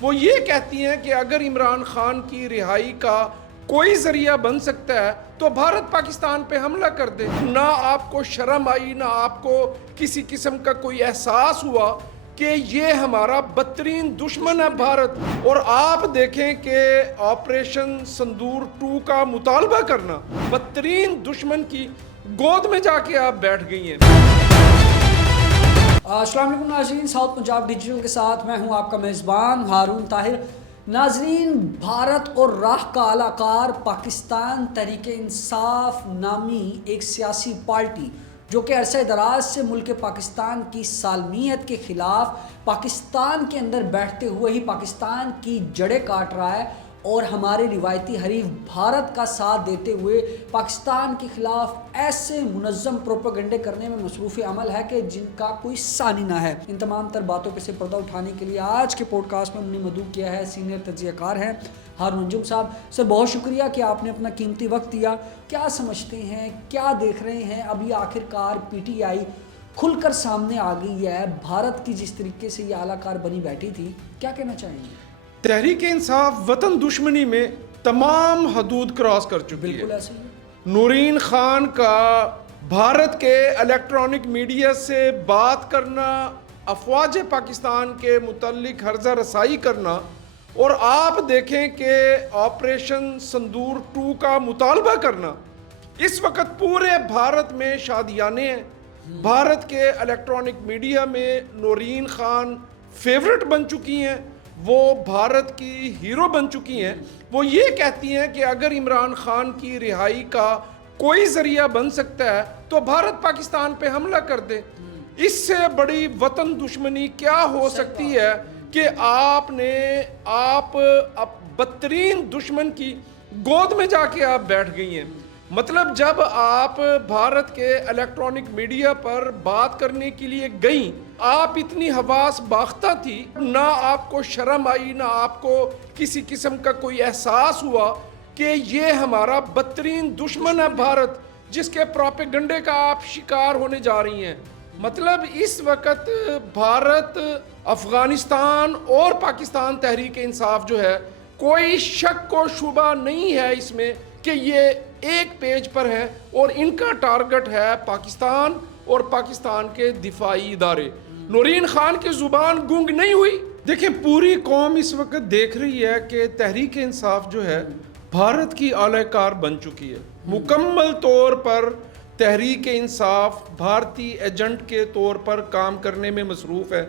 وہ یہ کہتی ہیں کہ اگر عمران خان کی رہائی کا کوئی ذریعہ بن سکتا ہے تو بھارت پاکستان پہ حملہ کر دے۔ نہ آپ کو شرم آئی، نہ آپ کو کسی قسم کا کوئی احساس ہوا کہ یہ ہمارا بدترین دشمن ہے بھارت۔ اور آپ دیکھیں کہ آپریشن سندور 2 کا مطالبہ کرنا، بدترین دشمن کی گود میں جا کے آپ بیٹھ گئی ہیں۔ السلام علیکم ناظرین، ساؤتھ پنجاب ڈیجیٹل کے ساتھ میں ہوں آپ کا میزبان ہارون طاہر۔ ناظرین، بھارت اور راہ کا اعلی کار پاکستان تحریک انصاف نامی ایک سیاسی پارٹی جو کہ عرصہ دراز سے ملک پاکستان کی سالمیت کے خلاف پاکستان کے اندر بیٹھتے ہوئے ہی پاکستان کی جڑیں کاٹ رہا ہے اور ہمارے روایتی حریف بھارت کا ساتھ دیتے ہوئے پاکستان کے خلاف ایسے منظم پروپیگنڈے کرنے میں مصروف عمل ہے کہ جن کا کوئی ثانی نہ ہے۔ ان تمام تر باتوں پہ سے پردہ اٹھانے کے لیے آج کے پوڈ کاسٹ میں ہم نے مدعو کیا ہے سینئر تجزیہ کار ہیں ہارون انجم صاحب۔ سر، بہت شکریہ کہ آپ نے اپنا قیمتی وقت دیا۔ کیا سمجھتے ہیں، کیا دیکھ رہے ہیں؟ ابھی آخر کار پی ٹی آئی کھل کر سامنے آ گئی ہے، بھارت کی جس طریقے سے یہ اعلیٰ کار بنی بیٹھی تھی، کیا کہنا چاہیں گے؟ تحریک انصاف وطن دشمنی میں تمام حدود کراس کر چکی ہے۔ بالکل ایسے ہی۔ نورین خان کا بھارت کے الیکٹرانک میڈیا سے بات کرنا، افواج پاکستان کے متعلق ہرزہ رسائی کرنا، اور آپ دیکھیں کہ آپریشن سندور 2 کا مطالبہ کرنا، اس وقت پورے بھارت میں شادیانے ہیں۔ بھارت کے الیکٹرانک میڈیا میں نورین خان فیورٹ بن چکی ہیں، وہ بھارت کی ہیرو بن چکی ہیں۔ وہ یہ کہتی ہیں کہ اگر عمران خان کی رہائی کا کوئی ذریعہ بن سکتا ہے تو بھارت پاکستان پہ حملہ کر دے۔ اس سے بڑی وطن دشمنی کیا ہو سکتی ہے کہ آپ بدترین دشمن کی گود میں جا کے آپ بیٹھ گئی ہیں۔ مطلب جب آپ بھارت کے الیکٹرانک میڈیا پر بات کرنے کے لیے گئیں، آپ اتنی حواس باختہ تھی، نہ آپ کو شرم آئی، نہ آپ کو کسی قسم کا کوئی احساس ہوا کہ یہ ہمارا بدترین دشمن ہے بھارت، جس کے پروپیگنڈے کا آپ شکار ہونے جا رہی ہیں۔ مطلب اس وقت بھارت، افغانستان اور پاکستان تحریک انصاف جو ہے، کوئی شک و شبہ نہیں ہے اس میں کہ یہ ایک پیج پر ہے اور ان کا ٹارگٹ ہے پاکستان اور پاکستان کے دفاعی ادارے۔ نورین خان کی زبان گنگ نہیں ہوئی۔ دیکھیں، پوری قوم اس وقت دیکھ رہی ہے کہ تحریک انصاف جو ہے بھارت کی اعلی کار بن چکی ہے۔ مکمل طور پر تحریک انصاف بھارتی ایجنٹ کے طور پر کام کرنے میں مصروف ہے۔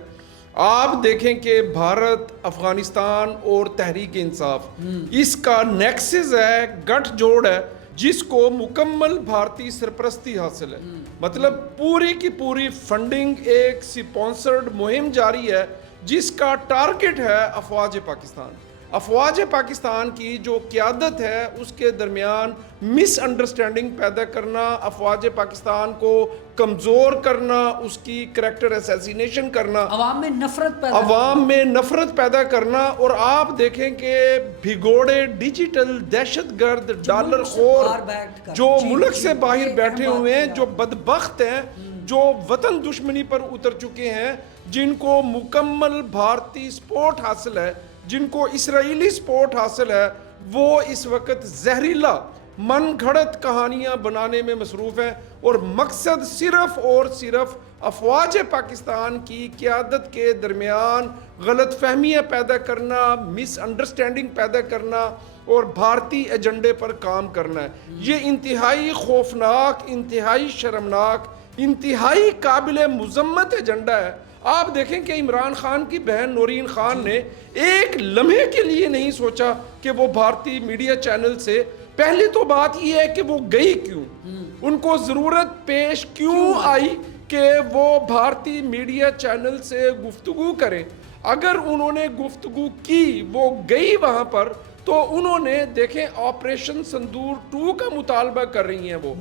آپ دیکھیں کہ بھارت، افغانستان اور تحریک انصاف اس کا نیکسس ہے، گٹھ جوڑ ہے، جس کو مکمل بھارتی سرپرستی حاصل ہے۔ مطلب پوری کی پوری فنڈنگ ایک سپانسرڈ مہم جاری ہے جس کا ٹارگٹ ہے افواج پاکستان۔ افواج پاکستان کی جو قیادت ہے اس کے درمیان مس انڈرسٹینڈنگ پیدا کرنا، افواج پاکستان کو کمزور کرنا، اس کی کریکٹر اسیسینیشن کرنا، عوام میں نفرت پیدا کرنا۔ اور آپ دیکھیں کہ بھگوڑے ڈیجیٹل دہشت گرد، ڈالر خور جو ملک سے باہر بیٹھے ہوئے ہیں، جو بدبخت ہیں، جو وطن دشمنی پر اتر چکے ہیں، جن کو مکمل بھارتی سپورٹ حاصل ہے، جن کو اسرائیلی سپورٹ حاصل ہے، وہ اس وقت زہریلا من گھڑت کہانیاں بنانے میں مصروف ہیں، اور مقصد صرف اور صرف افواج پاکستان کی قیادت کے درمیان غلط فہمیاں پیدا کرنا، مس انڈرسٹینڈنگ پیدا کرنا اور بھارتی ایجنڈے پر کام کرنا ہے۔ یہ انتہائی خوفناک، انتہائی شرمناک، انتہائی قابل مذمت ایجنڈا ہے۔ آپ دیکھیں کہ عمران خان کی بہن نورین خان نے ایک لمحے کے لیے نہیں سوچا کہ وہ بھارتی میڈیا چینل سے، پہلی تو بات یہ ہے کہ وہ گئی کیوں، ان کو ضرورت پیش کیوں آئی کہ وہ بھارتی میڈیا چینل سے گفتگو کریں۔ اگر انہوں نے گفتگو کی، وہ گئی وہاں پر، تو انہوں نے دیکھیں آپریشن سندور 2 کا مطالبہ کر رہی ہیں۔ وہ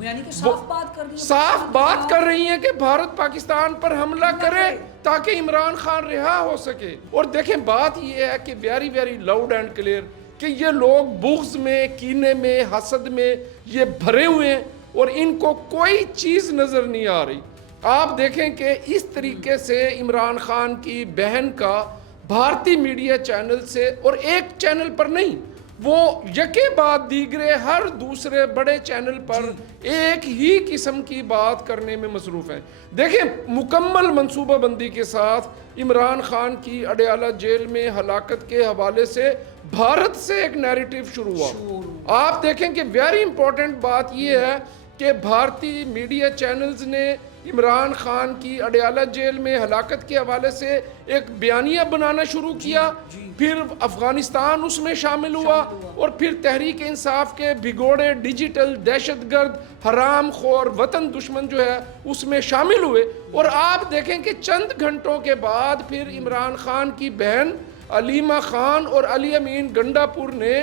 صاف بات کر رہی ہیں کہ بھارت پاکستان پر حملہ کرے تاکہ عمران خان رہا ہو سکے۔ اور دیکھیں، بات یہ ہے کہ very very loud and clear کہ یہ لوگ بغض میں، کینے میں، حسد میں یہ بھرے ہوئے ہیں اور ان کو کوئی چیز نظر نہیں آ رہی۔ آپ دیکھیں کہ اس طریقے سے عمران خان کی بہن کا بھارتی میڈیا چینل سے، اور ایک چینل پر نہیں، وہ یکے بعد دیگرے ہر دوسرے بڑے چینل پر ایک ہی قسم کی بات کرنے میں مصروف ہیں۔ دیکھیں، مکمل منصوبہ بندی کے ساتھ عمران خان کی اڈیالہ جیل میں ہلاکت کے حوالے سے بھارت سے ایک نیریٹو شروع ہوا۔ آپ دیکھیں کہ ویری امپورٹنٹ بات یہ ہے کہ بھارتی میڈیا چینلز نے عمران خان کی اڈیالہ جیل میں ہلاکت کے حوالے سے ایک بیانیہ بنانا شروع کیا، پھر افغانستان اس میں شامل ہوا، اور پھر تحریک انصاف کے بھگوڑے ڈیجیٹل دہشت گرد حرام خور وطن دشمن جو ہے اس میں شامل ہوئے۔ اور آپ دیکھیں کہ چند گھنٹوں کے بعد پھر عمران خان کی بہن علیمہ خان اور علی امین گنڈا پور نے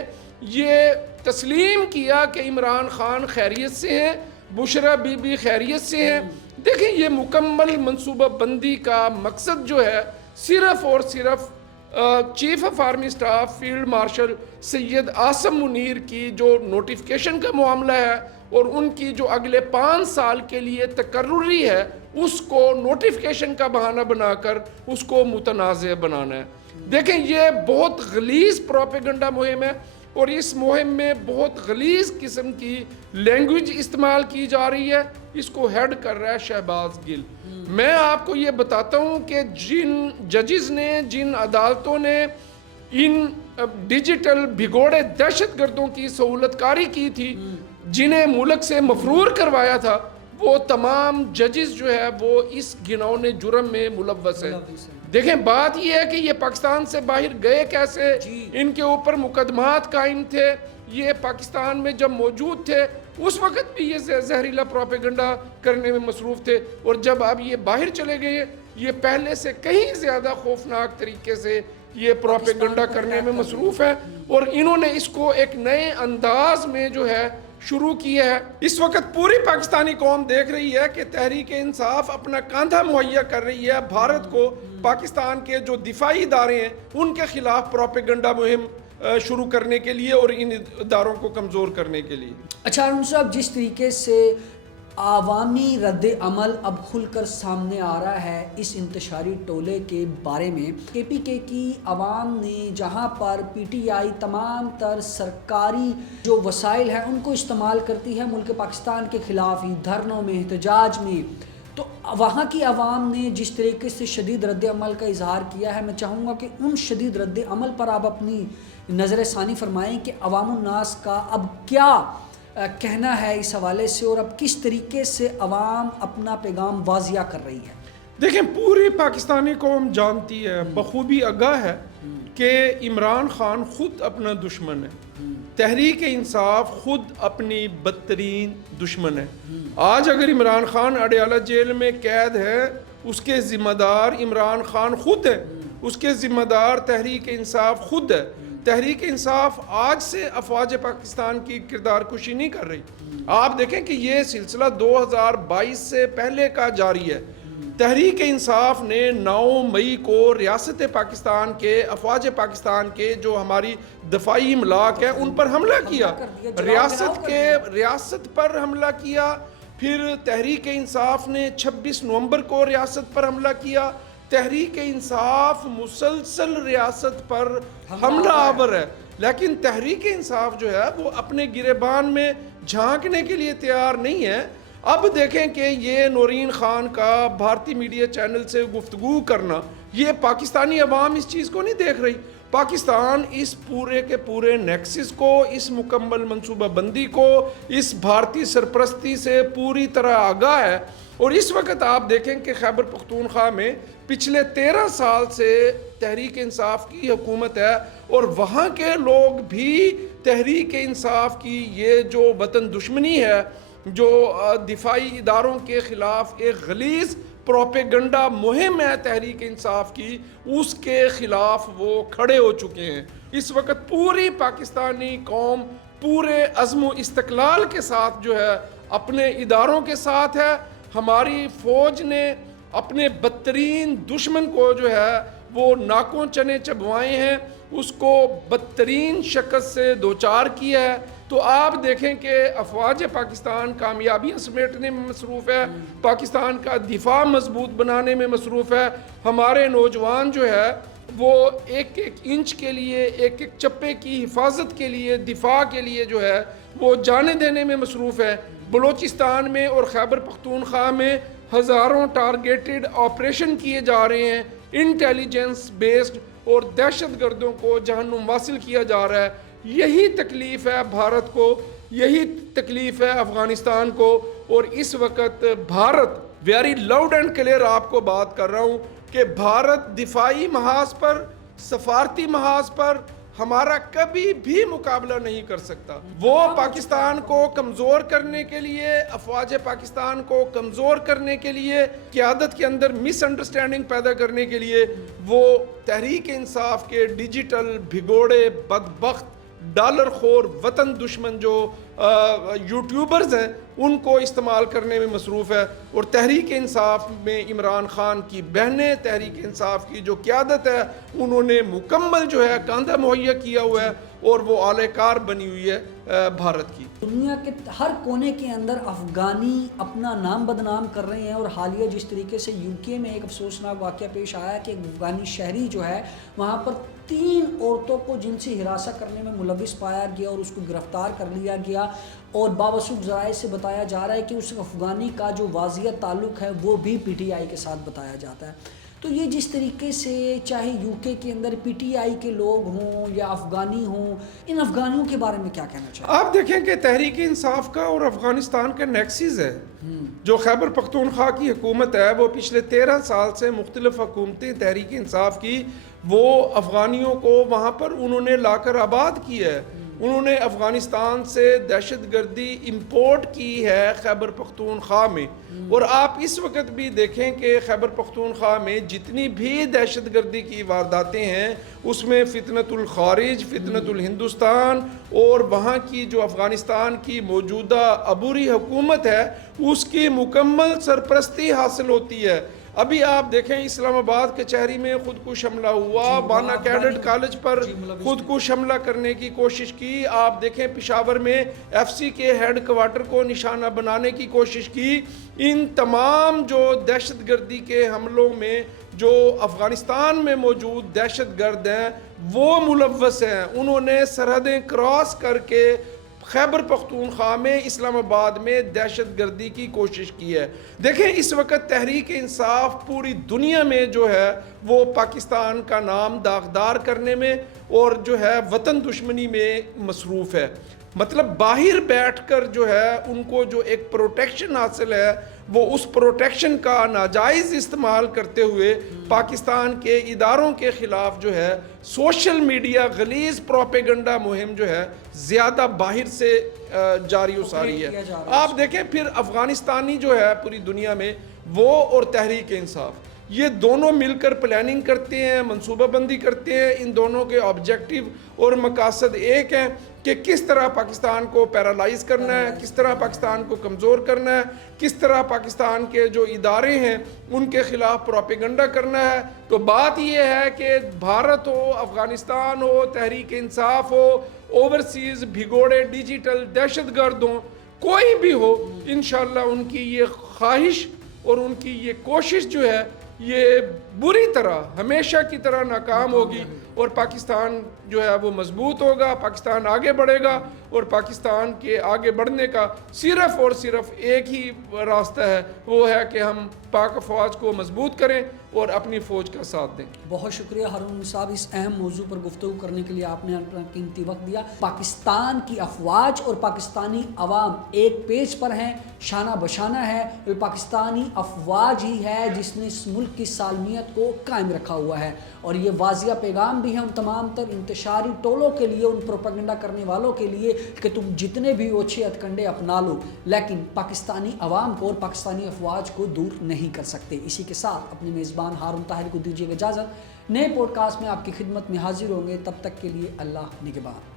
یہ تسلیم کیا کہ عمران خان خیریت سے ہیں، بشرا بی بی خیریت سے ہیں۔ دیکھیں، یہ مکمل منصوبہ بندی کا مقصد جو ہے صرف اور صرف chief of army staff field marshal Syed Asim Munir کی جو نوٹیفیکیشن کا معاملہ ہے اور ان کی جو اگلے 5 سال کے لیے تقرری ہے، اس کو نوٹیفیکیشن کا بہانہ بنا کر اس کو متنازع بنانا ہے۔ دیکھیں، یہ بہت غلیظ پروپیگنڈا مہم ہے، اور اس مہم میں بہت غلیظ قسم کی لینگویج استعمال کی جا رہی ہے۔ اس کو ہیڈ کر رہا ہے شہباز گل۔ میں آپ کو یہ بتاتا ہوں کہ جن ججز نے، جن عدالتوں نے ان ڈیجیٹل بھگوڑے دہشت گردوں کی سہولت کاری کی تھی، جنہیں ملک سے مفرور کروایا تھا، وہ تمام ججز جو ہے وہ اس گھناؤنے جرم میں ملوث ہیں۔ دیکھیں، بات یہ ہے کہ یہ پاکستان سے باہر گئے کیسے، ان کے اوپر مقدمات قائم تھے، یہ پاکستان میں جب موجود تھے اس وقت بھی یہ زہریلا پروپیگنڈا کرنے میں مصروف تھے، اور جب اب یہ باہر چلے گئے یہ پہلے سے کہیں زیادہ خوفناک طریقے سے یہ پروپیگنڈا کرنے میں مصروف ہے، اور انہوں نے اس کو ایک نئے انداز میں جو ہے شروع کیا ہے۔ اس وقت پوری پاکستانی قوم دیکھ رہی ہے کہ تحریک انصاف اپنا کاندھا مہیا کر رہی ہے بھارت کو پاکستان کے جو دفاعی ادارے ہیں ان کے خلاف پروپیگنڈا مہم شروع کرنے کے لیے اور ان اداروں کو کمزور کرنے کے لیے۔ اچھا ارون صاحب، جس طریقے سے عوامی رد عمل اب کھل کر سامنے آ رہا ہے اس انتشاری ٹولے کے بارے میں، کے پی کے کی عوام نے جہاں پر پی ٹی آئی تمام تر سرکاری جو وسائل ہیں ان کو استعمال کرتی ہے ملک پاکستان کے خلاف ہی، دھرنوں میں، احتجاج میں، تو وہاں کی عوام نے جس طریقے سے شدید رد عمل کا اظہار کیا ہے، میں چاہوں گا کہ ان شدید رد عمل پر آپ اپنی نظر ثانی فرمائیں کہ عوام الناس کا اب کیا کہنا ہے اس حوالے سے، اور اب کس طریقے سے عوام اپنا پیغام واضح کر رہی ہے۔ دیکھیں، پوری پاکستانی قوم جانتی ہے، بخوبی آگاہ ہے کہ عمران خان خود اپنا دشمن ہے، تحریک انصاف خود اپنی بدترین دشمن ہے۔ آج اگر عمران خان اڈیالہ جیل میں قید ہے، اس کے ذمہ دار عمران خان خود ہے، اس کے ذمہ دار تحریک انصاف خود ہے۔ تحریک انصاف آج سے افواج پاکستان کی کردار کشی نہیں کر رہی۔ آپ دیکھیں کہ یہ سلسلہ 2022 سے پہلے کا جاری ہے۔ تحریک انصاف نے 9 مئی کو ریاست پاکستان کے افواج پاکستان کے جو ہماری دفاعی املاک ہیں ان پر حملہ کیا، ریاست پر حملہ کیا۔ پھر تحریک انصاف نے 26 نومبر کو ریاست پر حملہ کیا۔ تحریک انصاف مسلسل ریاست پر حملہ آور ہے، لیکن تحریک انصاف جو ہے وہ اپنے گریبان میں جھانکنے کے لیے تیار نہیں ہے۔ اب دیکھیں کہ یہ نورین خان کا بھارتی میڈیا چینل سے گفتگو کرنا، یہ پاکستانی عوام اس چیز کو نہیں دیکھ رہی۔ پاکستان اس پورے کے پورے نیکسس کو، اس مکمل منصوبہ بندی کو، اس بھارتی سرپرستی سے پوری طرح آگاہ ہے، اور اس وقت آپ دیکھیں کہ خیبر پختونخوا میں پچھلے 13 سال سے تحریک انصاف کی حکومت ہے، اور وہاں کے لوگ بھی تحریک انصاف کی یہ جو وطن دشمنی ہے، جو دفاعی اداروں کے خلاف ایک غلیظ پروپیگنڈا مہم ہے تحریک انصاف کی، اس کے خلاف وہ کھڑے ہو چکے ہیں۔ اس وقت پوری پاکستانی قوم پورے عزم و استقلال کے ساتھ جو ہے اپنے اداروں کے ساتھ ہے۔ ہماری فوج نے اپنے بدترین دشمن کو جو ہے وہ ناکوں چنے چبوائے ہیں، اس کو بدترین شکست سے دوچار کیا ہے۔ تو آپ دیکھیں کہ افواج پاکستان کامیابیاں سمیٹنے میں مصروف ہے، پاکستان کا دفاع مضبوط بنانے میں مصروف ہے۔ ہمارے نوجوان جو ہے وہ ایک ایک انچ کے لیے، ایک ایک چپے کی حفاظت کے لیے، دفاع کے لیے جو ہے وہ جانیں دینے میں مصروف ہے۔ بلوچستان میں اور خیبر پختونخوا میں ہزاروں ٹارگیٹڈ آپریشن کیے جا رہے ہیں، انٹیلیجنس بیسڈ، اور دہشت گردوں کو جہنم واصل کیا جا رہا ہے۔ یہی تکلیف ہے بھارت کو، یہی تکلیف ہے افغانستان کو، اور اس وقت Bharat very loud and clear آپ کو بات کر رہا ہوں کہ بھارت دفاعی محاذ پر، سفارتی محاذ پر ہمارا کبھی بھی مقابلہ نہیں کر سکتا۔ وہ پاکستان کو کمزور کرنے کے لیے، افواج پاکستان کو کمزور کرنے کے لیے، قیادت کے اندر مس انڈرسٹینڈنگ پیدا کرنے کے لیے وہ تحریک انصاف کے ڈیجیٹل بھگوڑے بدبخت ڈالر خور وطن دشمن جو یوٹیوبرز ہیں ان کو استعمال کرنے میں مصروف ہے۔ اور تحریک انصاف میں عمران خان کی بہنیں، تحریک انصاف کی جو قیادت ہے انہوں نے مکمل جو ہے کاندھا مہیا کیا ہوا ہے، اور وہ اعلی کار بنی ہوئی ہے بھارت کی۔ دنیا کے ہر کونے کے اندر افغانی اپنا نام بدنام کر رہے ہیں، اور حالیہ جس طریقے سے یو کے میں ایک افسوسناک واقعہ پیش آیا کہ ایک افغانی شہری جو ہے وہاں پر 3 عورتوں کو جنسی ہراساں کرنے میں ملوث پایا گیا اور اس کو گرفتار کر لیا گیا، اور باوثوق ذرائع سے بتایا جا رہا ہے کہ اس افغانی کا جو واضح تعلق ہے وہ بھی پی ٹی آئی کے ساتھ بتایا جاتا ہے۔ تو یہ جس طریقے سے چاہے یو کے اندر پی ٹی آئی کے لوگ ہوں یا افغانی ہوں، ان افغانیوں کے بارے میں کیا کہنا چاہتے ہیں؟ آپ دیکھیں کہ تحریک انصاف کا اور افغانستان کا نیکسز ہے۔ جو خیبر پختونخوا کی حکومت ہے وہ پچھلے 13 سال سے مختلف حکومتیں تحریک انصاف کی وہ افغانیوں کو وہاں پر انہوں نے لا کر آباد کیا ہے۔ انہوں نے افغانستان سے دہشت گردی امپورٹ کی ہے خیبر پختونخوا میں، اور آپ اس وقت بھی دیکھیں کہ خیبر پختونخوا میں جتنی بھی دہشت گردی کی وارداتیں ہیں اس میں فتنۃ الخارج، فتنۃ الہندوستان، اور وہاں کی جو افغانستان کی موجودہ عبوری حکومت ہے اس کی مکمل سرپرستی حاصل ہوتی ہے۔ ابھی آپ دیکھیں اسلام آباد کچہری میں خودکش حملہ ہوا، بانا کیڈٹ کالج پر خودکش حملہ کرنے کی کوشش کی، آپ دیکھیں پشاور میں ایف سی کے ہیڈ کوارٹر کو نشانہ بنانے کی کوشش کی۔ ان تمام جو دہشت گردی کے حملوں میں جو افغانستان میں موجود دہشت گرد ہیں وہ ملوث ہیں، انہوں نے سرحدیں کراس کر کے خیبر پختونخوا میں، اسلام آباد میں دہشت گردی کی کوشش کی ہے۔ دیکھیں اس وقت تحریک انصاف پوری دنیا میں جو ہے وہ پاکستان کا نام داغدار کرنے میں اور جو ہے وطن دشمنی میں مصروف ہے۔ مطلب باہر بیٹھ کر جو ہے ان کو جو ایک پروٹیکشن حاصل ہے وہ اس پروٹیکشن کا ناجائز استعمال کرتے ہوئے پاکستان کے اداروں کے خلاف جو ہے سوشل میڈیا غلیظ پروپیگنڈا مہم جو ہے زیادہ باہر سے جاری و ساری ہے۔ آپ دیکھیں پھر افغانستانی جو ہے پوری دنیا میں وہ اور تحریک انصاف یہ دونوں مل کر پلاننگ کرتے ہیں، منصوبہ بندی کرتے ہیں۔ ان دونوں کے آبجیکٹیو اور مقاصد ایک ہیں کہ کس طرح پاکستان کو پیرالائز کرنا ہے، کس طرح پاکستان کو کمزور کرنا ہے، کس طرح پاکستان کے جو ادارے ہیں ان کے خلاف پروپیگنڈا کرنا ہے۔ تو بات یہ ہے کہ بھارت ہو، افغانستان ہو، تحریک انصاف ہو، اوورسیز بھگوڑے ڈیجیٹل دہشت گرد ہوں، کوئی بھی ہو، انشاءاللہ ان کی یہ خواہش اور ان کی یہ کوشش جو ہے یہ بری طرح ہمیشہ کی طرح ناکام ہوگی، اور پاکستان جو ہے وہ مضبوط ہوگا، پاکستان آگے بڑھے گا، اور پاکستان کے آگے بڑھنے کا صرف اور صرف ایک ہی راستہ ہے، وہ ہے کہ ہم پاک افواج کو مضبوط کریں اور اپنی فوج کا ساتھ دیں۔ بہت شکریہ ہارون صاحب، اس اہم موضوع پر گفتگو کرنے کے لیے آپ نے اپنا قیمتی وقت دیا۔ پاکستان کی افواج اور پاکستانی عوام ایک پیج پر ہیں، شانہ بشانہ ہے، پاکستانی افواج ہی ہے جس نے اس ملک کی سالمیت کو قائم رکھا ہوا ہے، اور یہ واضح پیغام بھی ہے ان تمام تر انتشاری ٹولوں کے لیے، ان پروپیگنڈا کرنے والوں کے لیے کہ تم جتنے بھی اوچھے ہتھکنڈے اپنا لو لیکن پاکستانی عوام کو اور پاکستانی افواج کو دور نہیں کر سکتے۔ اسی کے ساتھ اپنے میزبان ہارون طاہر کو دیجیے اجازت، نئے پوڈ کاسٹ میں آپ کی خدمت میں حاضر ہوں گے، تب تک کے لیے اللہ نگہبان۔